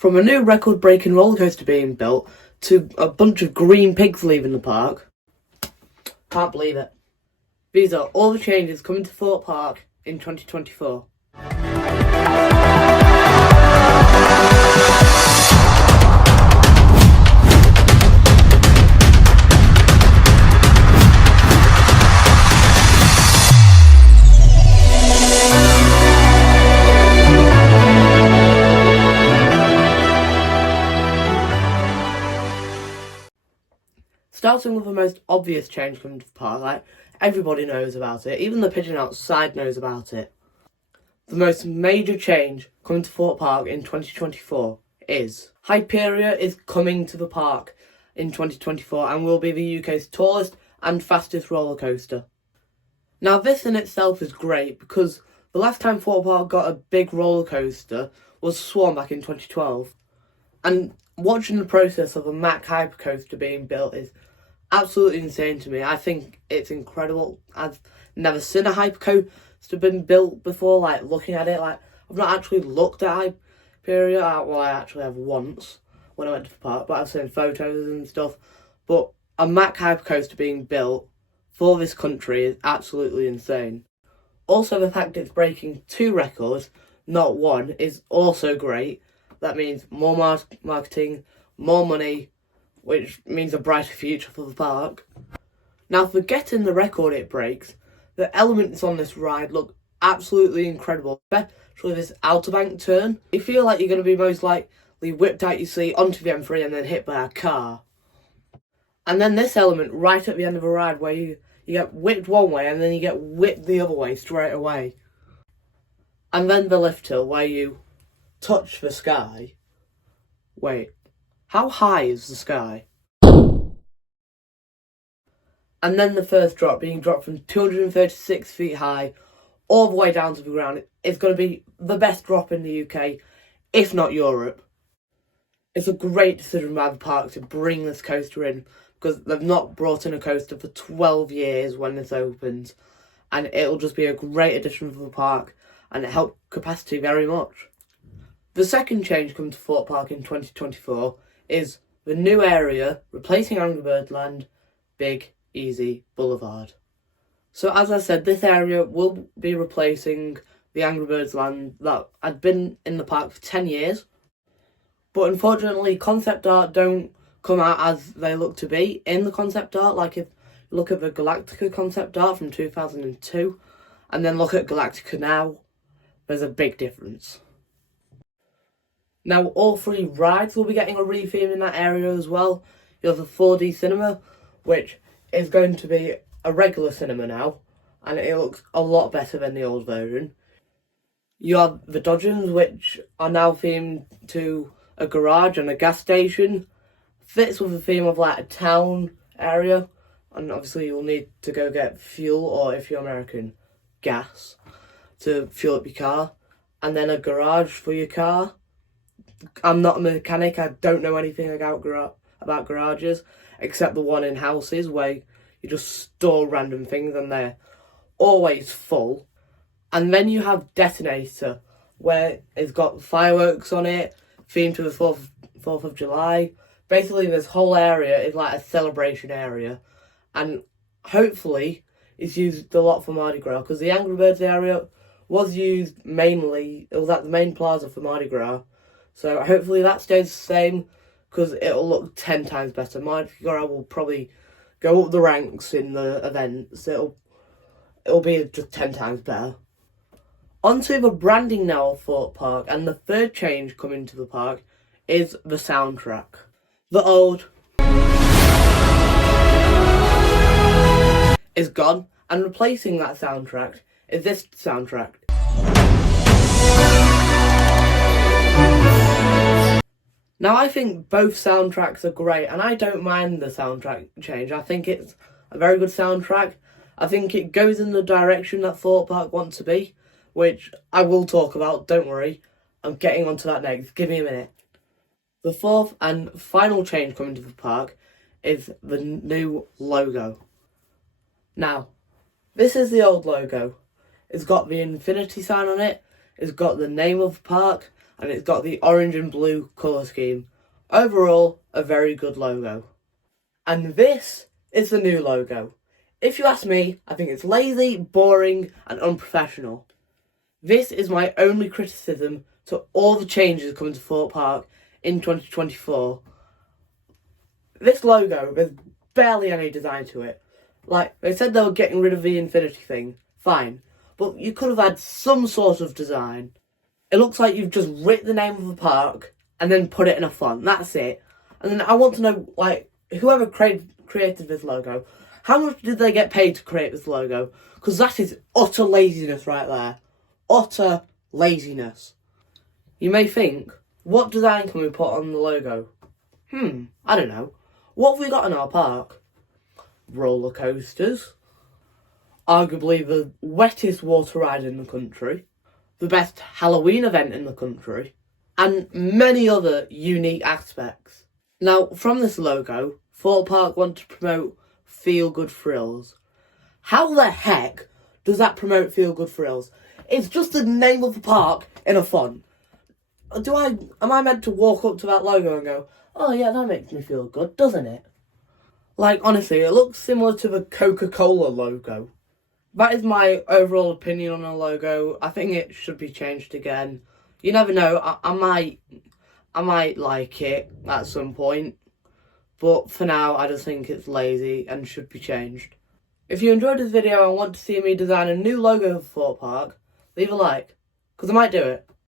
From a new record-breaking roller coaster being built to a bunch of green pigs leaving the park. Can't believe it. These are all the changes coming to Thorpe Park in 2024. Starting with the most obvious change coming to the park, like everybody knows about it, even the pigeon outside knows about it. The most major change coming to Thorpe Park in 2024 is Hyperia is coming to the park in 2024 and will be the UK's tallest and fastest roller coaster. Now this in itself is great because the last time Thorpe Park got a big roller coaster was Swan back in 2012. And watching the process of a Mack Hypercoaster being built is absolutely insane to me. I think it's incredible. I've never seen a hypercoaster been built before, like looking at it. Like I've not actually looked at Hyperia. Well, I actually have once when I went to the park, but I've seen photos and stuff. But a Mack Hypercoaster being built for this country is absolutely insane. Also, the fact it's breaking 2 records, not 1, is also great. That means more marketing, more money, which means a brighter future for the park. Now, forgetting the record it breaks, the elements on this ride look absolutely incredible, especially this outer bank turn. You feel like you're going to be most likely whipped out your seat onto the M3 and then hit by a car. And then this element right at the end of the ride where you get whipped one way and then you get whipped the other way straight away. And then the lift hill where you touch the sky. Wait, how high is the sky? And then the first drop, being dropped from 236 feet high all the way down to the ground. It's going to be the best drop in the UK, if not Europe. It's a great decision by the park to bring this coaster in because they've not brought in a coaster for 12 years when this opens, and it'll just be a great addition for the park and it helped capacity very much. The second change coming to Thorpe Park in 2024 is the new area replacing Angry Bird Land, Big Easy Boulevard. So as I said, this area will be replacing the Angry Birds Land that had been in the park for 10 years. But unfortunately, concept art don't come out as they look to be in the concept art. Like if you look at the Galactica concept art from 2002 and then look at Galactica now, there's a big difference. Now, all 3 rides will be getting a retheme in that area as well. You have the 4D cinema, which is going to be a regular cinema now, and it looks a lot better than the old version. You have the Dodgems, which are now themed to a garage and a gas station. Fits with the theme of like a town area, and obviously you'll need to go get fuel, or if you're American, gas, to fuel up your car. And then a garage for your car. I'm not a mechanic, I don't know anything about garages, except the one in houses where you just store random things and they're always full. And then you have Detonator, where it's got fireworks on it, themed to the 4th of July. Basically, this whole area is like a celebration area, and hopefully it's used a lot for Mardi Gras, because the Angry Birds area was used mainly, it was at the main plaza for Mardi Gras. So hopefully that stays the same, because it'll look 10 times better. Mardi Gras will probably go up the ranks in the events. It'll be just 10 times better. Onto the branding now of Thorpe Park, and the third change coming to the park is the soundtrack. The old is gone, and replacing that soundtrack is this soundtrack. Now, I think both soundtracks are great, and I don't mind the soundtrack change. I think it's a very good soundtrack. I think it goes in the direction that Thorpe Park wants to be, which I will talk about, don't worry. I'm getting onto that next, give me a minute. The fourth and final change coming to the park is the new logo. Now, this is the old logo. It's got the infinity sign on it, it's got the name of the park, and it's got the orange and blue colour scheme. Overall, a very good logo. And this is the new logo. If you ask me, I think it's lazy, boring and unprofessional. This is my only criticism to all the changes coming to Thorpe Park in 2024. This logo, there's barely any design to it. Like, they said they were getting rid of the infinity thing, fine. But you could have had some sort of design. It looks like you've just written the name of the park and then put it in a font, that's it. And then I want to know, like, whoever created this logo, how much did they get paid to create this logo? Because that is utter laziness right there. Utter laziness. You may think, what design can we put on the logo? I don't know. What have we got in our park? Roller coasters. Arguably the wettest water ride in the country. The best Halloween event in the country. And many other unique aspects. Now, from this logo, Thorpe Park want to promote feel-good thrills. How the heck does that promote feel-good thrills? It's just the name of the park in a font. Am I meant to walk up to that logo and go, oh yeah, that makes me feel good, doesn't it? Like, honestly, it looks similar to the Coca-Cola logo. That is my overall opinion on the logo. I think it should be changed again. You never know, I might like it at some point. But for now, I just think it's lazy and should be changed. If you enjoyed this video and want to see me design a new logo for Thorpe Park, leave a like, because I might do it.